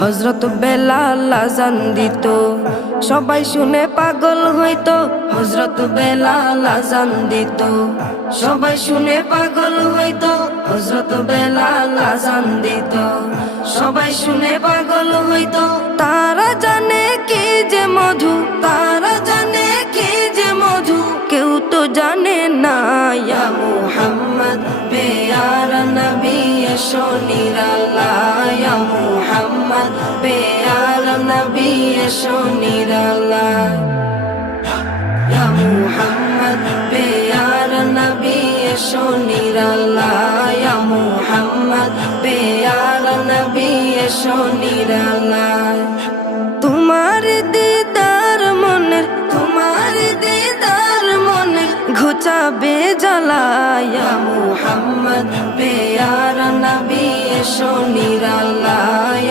হযরত বেলাল আযান দিত, সবাই শুনে পাগল হইতো। হযরত বেলাল আযান দিত, সবাই শুনে পাগল হইতো। হযরত বেলাল আযান দিত, সবাই শুনে পাগল হইতো। তারা জানে কি যে মধু, তারা জানে কি যে মধু, কেউ তো জানে না। ইয়া মুহাম্মদ পেয়ারা নবী এসো নিরালায়, ইয়া মুহাম্মদ পেয়ারা নবী এসো নিরালায়, ইয়া মুহাম্মদ পেয়ারা নবী এসো নিরালায়, ইয়া মুহাম্মদ পেয়ারা নবী এসো নিরালায়। তোমার দিদার মনের, তোমার দিদার মনের ঘুচাবে জ্বালা। ইয়া মুহাম্মদ পেয়ারা নবী এসো নিরালায়।